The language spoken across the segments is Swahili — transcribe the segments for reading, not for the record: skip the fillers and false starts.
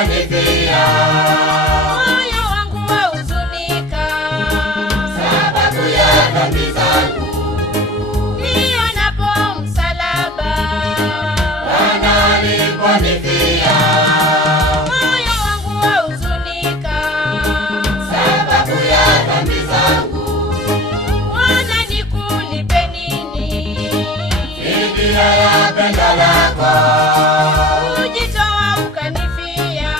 aliponifia, moyo wangu wahuzunika sababu ya dhambi zangu. nionapo msalaba, Bwana aliponifia, moyo wangu wahuzunika sababu ya dhambi zangu. Bwana nikulipe nini? Fidia ya pendo lako Ujitoa ukanifia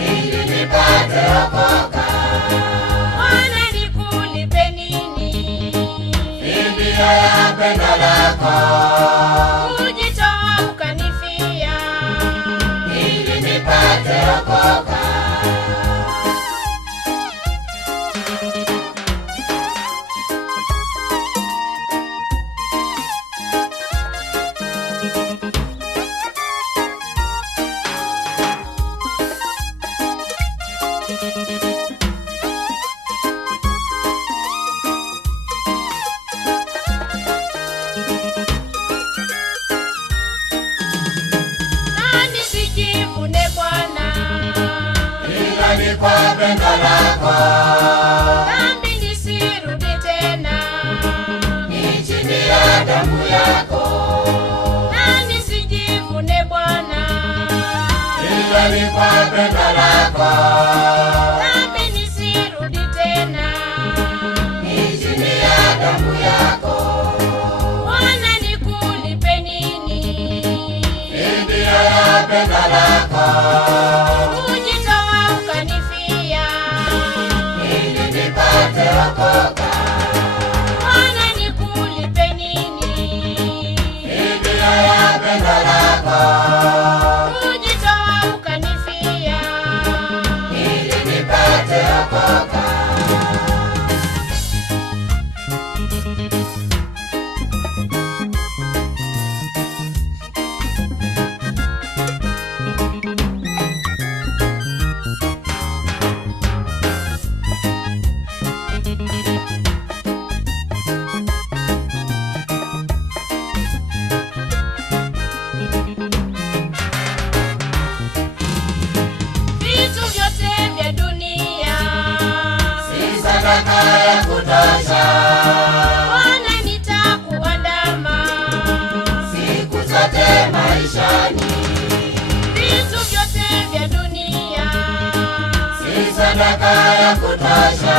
ili nipate okoka. Bwana nikulipe nini? Fidia ya pendo lako Ujitoa ukanifia ili nipate okoka. na nisijivune Bwana, Ila ni kwa pendo lako dhambi nisirudi tena, ni chini ya damu yako. na nisijivune Bwana, Ila ni kwa pendo lako dhambi nisirudi tena, ni chini ya damu yako. Bwana nikulipe nini? Fidia ya pendo lako Ujitoa ukanifia ili nipate okoka. Bwana nikulipe nini? Fidia ya pendo lako Ujitoa ukanifia ili nipate okoka. vitu vyote vya dunia Si sadaka ya kutosha Bwana nitakuandama, siku zote maishani. vitu vyote vya dunia Si sadaka ya kutosha